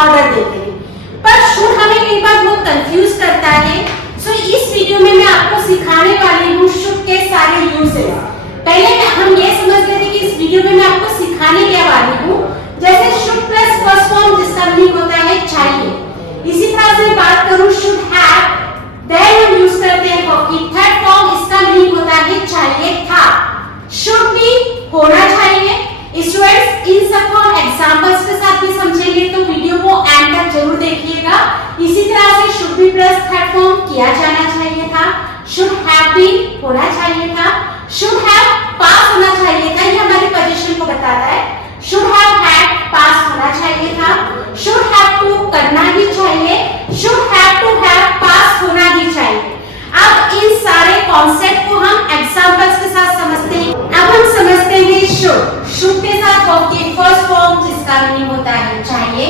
Order देते हैं, पर शुड हमें कई बार बहुत कंफ्यूज करता है। सो इस वीडियो में मैं आपको सिखाने वाली हूँ शुड के सारे यूजेस। पहले हम ये समझ लेते हैं कि इस वीडियो में मैं आपको सिखाने क्या वाली हूँ। जैसे शुड प्लस फर्स्ट फॉर्म जिसका मीनिंग होता है चाहिए, इसी तरह से बात करूँ शुड हैव, देन हम यूज करते हैं की थर्ड फॉर्म, इसका मीनिंग होता है चाहिए था। शुड भी होना चाहिए। स्टूडेंट्स इन सबको एग्जांपल्स के साथ भी समझेंगे तो वीडियो को एंड तक जरूर देखिएगा। इसी तरह से should be plus third form किया जाना चाहिए था, शुड हैव बीन होना चाहिए था, शुड हैव पास होना चाहिए था, ये हमारी पोजीशन को बताता है। शुड हैव हैड पास होना चाहिए था, शुड हैव टू करना ही चाहिए, should have to have pass होना ही चाहिए। अब इन सारे कॉन्सेप्ट को हम एग्जांपल्स के साथ समझते हैं। अब हम समझते हैं शुड। शुड के साथ वर्ब की फर्स्ट फॉर्म जिसका मीनिंग होता है चाहिए,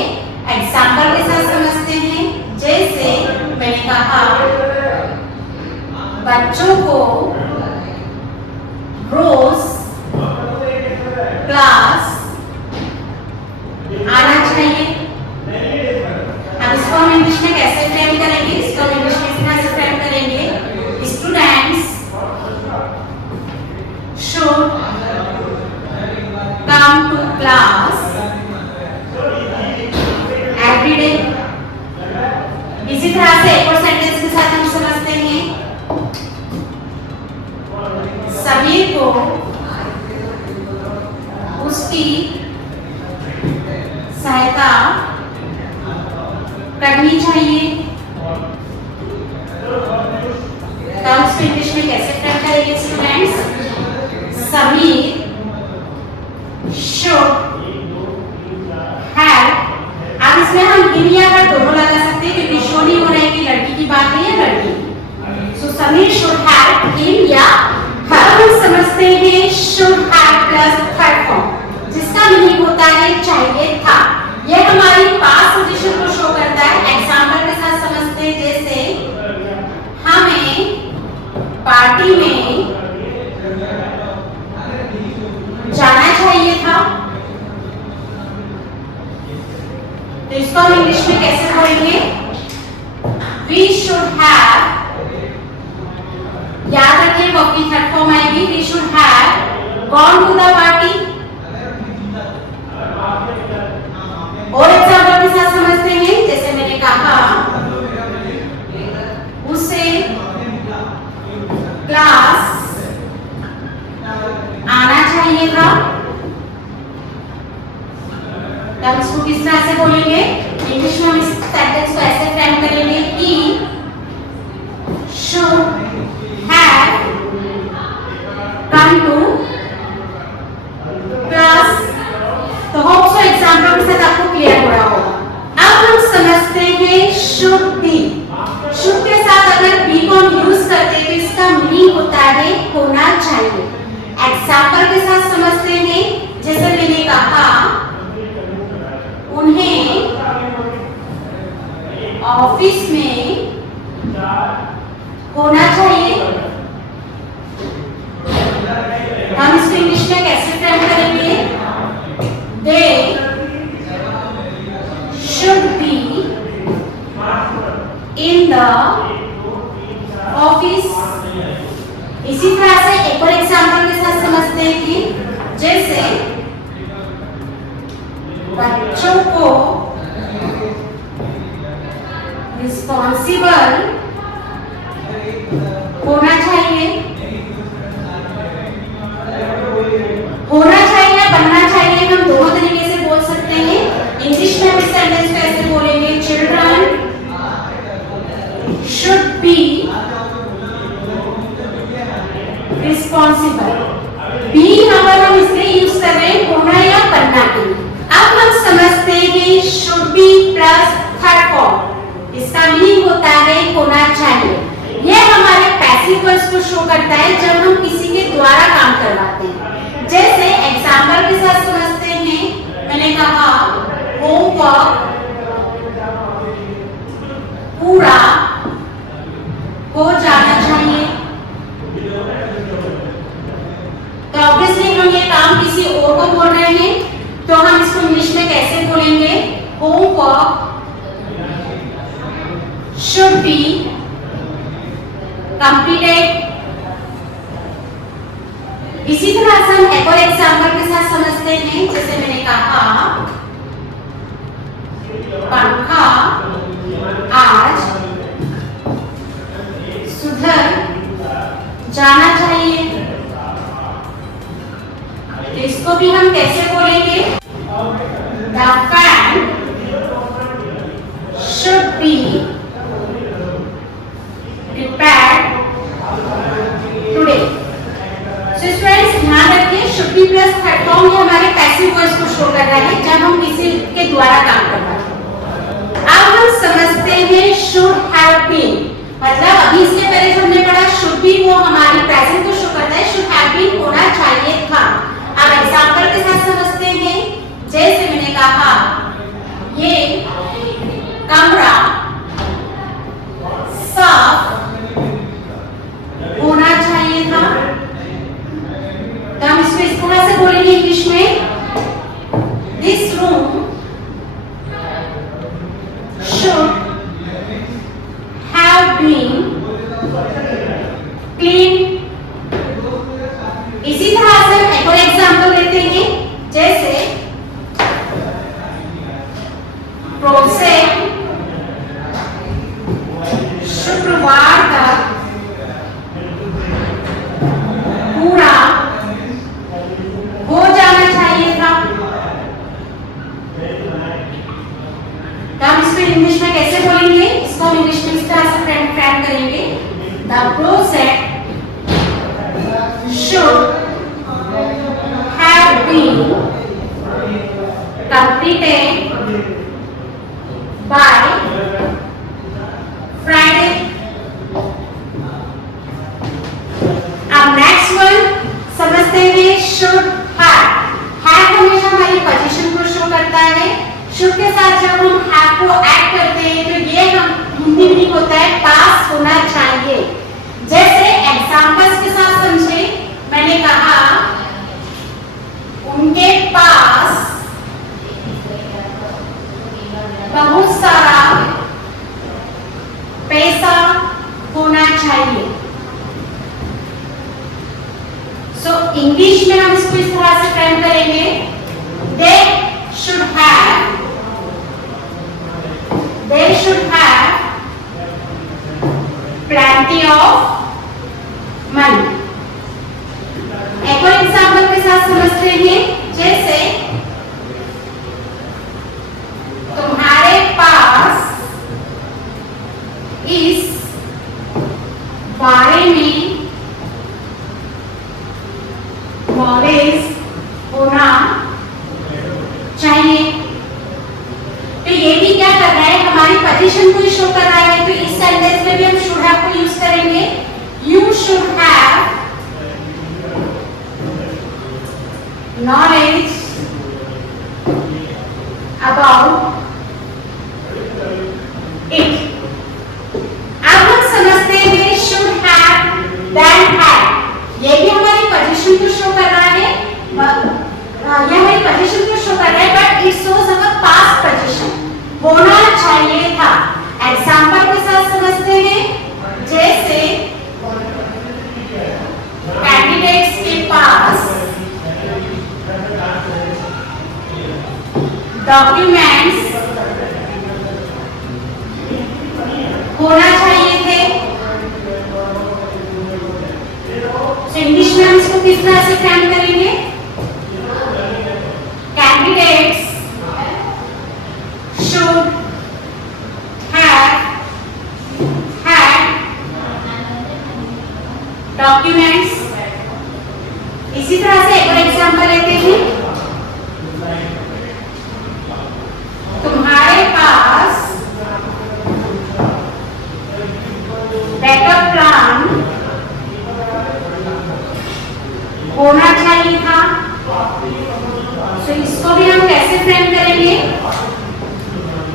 एग्जांपल के साथ समझते हैं। जैसे मैंने कहा बच्चों को रोज क्लास आना चाहिए। अब इसको हम इंग्लिश में कैसे फ्रेम करेंगे? इसको हम इंग्लिश में इस तरह से फ्रेम करेंगे, students should come to class every day। इसी तरह से एक और सेंटेंस के साथ हम समझते हैं सभी को उसकी सहायता करनी चाहिए। तो उसको इंग्लिश में कैसे फ्रेम करेंगे स्टूडेंट्स? सभी should have। अब इसमें हम इन या हर दोनों लगा सकते हैं क्योंकि शो नहीं हो रहा है कि लड़की की बात है या लड़की की। सो सभी should have इन या हर। हम समझते हैं should have plus third form जिसका मीनिंग होता है चाहिए था। यह हमारी पास्ट पोजीशन को शो करता है। एग्जांपल के साथ समझते हैं। जैसे हमें पार्टी में जाना चाहिए था, तो इसको हम इंग्लिश में कैसे बोलेंगे? We should have, याद रखिए वर्ब की थर्ड फॉर्म आएगी we should have gone to the party। और एग्जांपल के साथ समझते हैं। जैसे मैंने कहा उसे क्लास आना चाहिए था, तब इसको किस तरह से बोलेंगे? इंग्लिश में हम इस सेंटेंस को ऐसे फ्रेम करेंगे कि should have come to class। तो होप सो एग्जांपल के साथ आपको क्लियर हो रहा होगा। अब हम समझते हैं should be। should के साथ अगर be को हम यूज करते हैं तो इसका मीनिंग होता है होना चाहिए। एग्जांपल के साथ समझते हैं। जैसे मैंने कहा उन्हें ऑफिस में होना चाहिए। हम इसको इंग्लिश में कैसे फ्रेम करेंगे? They should be in the office. इसी तरह से एक और एग्जांपल के साथ समझते हैं कि जैसे बच्चों को रिस्पॉन्सिबल होना चाहिए। होना चाहिए या बनना चाहिए हम दोनों तरीके से बोल सकते हैं। इंग्लिश में हम इस सेंटेंस को ऐसे बोलेंगे children should be responsible. Be यहाँ पर हम इसलिए यूज कर रहे हैं होना या बनना के लिए। अब हम समझते हैं should be plus third form, इसका मीनिंग होता है होना चाहिए। यह हमारे पैसिव वॉइस को शो करता है जब हम किसी के द्वारा काम करवाते हैं। जैसे एग्जांपल के साथ समझते हैं। मैंने कहा होमवर्क पूरा हो जाना चाहिए। तो ऑब्वियसली हम ये काम किसी और को बोल रहे हैं तो हम इसको इंग्लिश में कैसे बोलेंगे? homework should be completed। इसी तरह से हम एक और एग्जाम्पल के साथ समझते हैं। जैसे मैंने कहा पंखा आज सुधर जाना चाहिए। तो इसको भी हम कैसे बोलेंगे? The fan should be repaired today। So students ध्यान रखिए, should be plus third form ये हमारे पैसिव वॉइस को शो कर रहा है जब हम किसी के द्वारा काम कर रहे हैं। अब हम समझते हैं should have been, मतलब अभी इसके पहले जो हमने पढ़ा should be वो हमारी प्रेजेंट को शो करता है, should have been होना चाहिए था। अब एग्जांपल के साथ समझते हैं। जैसे मैंने कहा ये कमरा साफ होना चाहिए था। तो हम इसको इस तरह से बोलेंगे इंग्लिश में, this room should have been clean। इसी तरह से एक और एग्जांपल लेते हैं। जैसे प्रोजेक्ट शुक्रवार तक पूरा हो जाना चाहिए था। तो हम इसको इंग्लिश में कैसे बोलेंगे? इसको हम इंग्लिश में इस तरह से फ्रेम करेंगे, the project should have been completed by Friday। अब नेक्स्ट वन समझते हैं should have। have हमेशा हमारी पोजीशन को शो करता है। should के साथ जब हम have को ऐड करते हैं तो ये हम हिंदी मीनिंग होता है पास होना चाहिए। जैसे एग्जांपल्स के साथ समझे, मैंने कहा उनके पास बहुत सारा पैसा होना चाहिए। सो इंग्लिश में हम इसको इस तरह से फ्रेम करेंगे, they should have plenty of money। एक और एग्जांपल के साथ समझते हैं। जैसे तुम्हारे पास इस बारे में नॉलेज होना चाहिए। तो ये भी क्या कर रहा है? हमारी पोजीशन को शो कर रहा है। तो इस सेंटेंस में भी हम शुड हैव को यूज करेंगे, you should have knowledge about it। अब हम समझते हैं should have than have। ये भी हमारी पोजीशन को शो कर रहा है, ये हमारी पोजीशन को शो कर रहा है, but it shows our past position, होना चाहिए था। एग्जांपल के साथ समझते हैं। जैसे कैंडिडेट्स के पास डॉक्यूमेंट्स होना चाहिए थे। इंग्लिश में हम इसको किस तरह से फ्रेम करेंगे? Candidates should have had documents। इसी तरह से एक और एग्जांपल लेते हैं। तुम्हारे पास बैकअप प्लान होना चाहिए था। तो इसको भी हम कैसे फ्रेम करेंगे?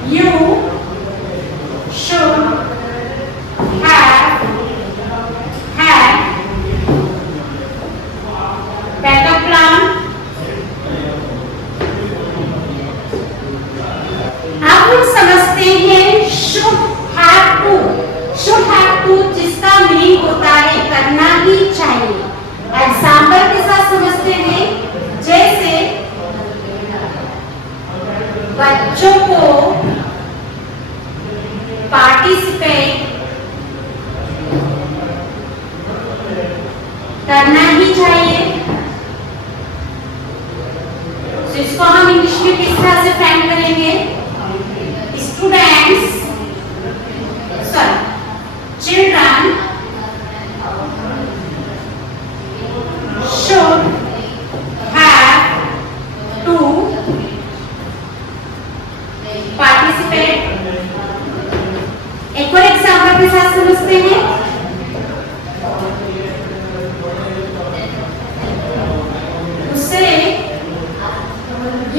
You should have had backup plan। बच्चों को पार्टिसिपेट करना ही चाहिए। तो इसको हम इंग्लिश में किस तरह से फ्रेम करेंगे? Students children should have to participate। एक और एग्जाम्पल के साथ समझते हैं। उससे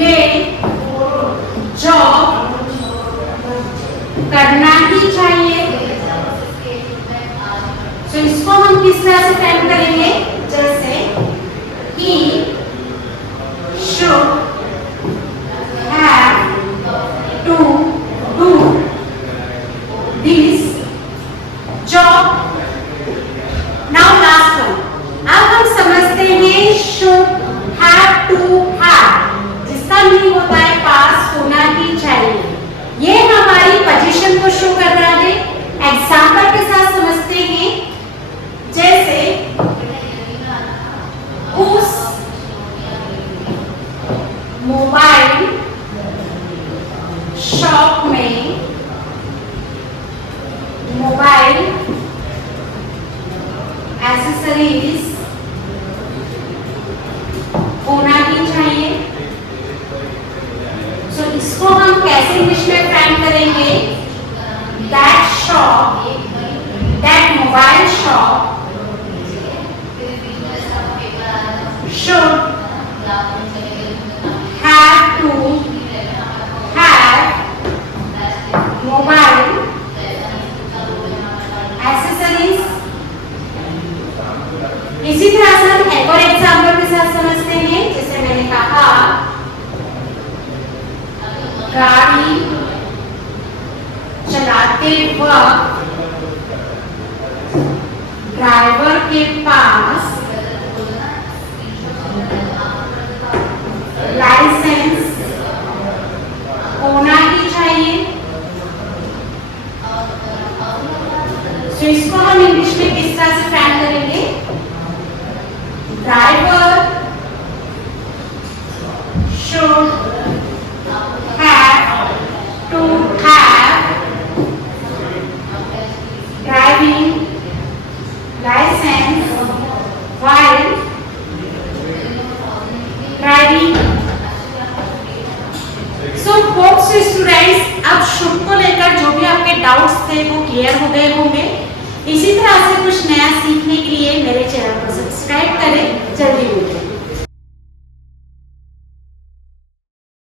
ये जॉब करना ही चाहिए। तो इसको हम किस तरह से फ्रेम करेंगे? जैसे he should have to do this job। Now last one। अब हम समझते हैं should have to have, जिसका मीनिंग होता है पास होना ही चाहिए। ये हमारी पोजीशन को शो कर रहा है। एग्जाम्पल के साथ समझते हैं। जैसे उस मोबाइल शॉप में मोबाइल एसेसरीज होना ही चाहिए। तो इसको हम कैसे इंग्लिश में फ्रेम करेंगे? That shop, that mobile shop should have to have mobile accessories। इसी तरह से हम एक और एग्जाम्पल के साथ समझते हैं। जैसे मैंने कहा गाड़ी चलाते वक्त ड्राइवर के पास लाइसेंस होना ही चाहिए। तो इसको हम इंग्लिश में किस तरह से फ्रेम करेंगे? Driver should have to have driving license while driving। So hope so students अब शुड को लेकर जो भी आपके डाउट्स थे वो क्लियर हो गए होंगे। इसी तरह से कुछ नया सीखने के लिए मेरे चैनल को सब्सक्राइब करें। जल्दी मिलें।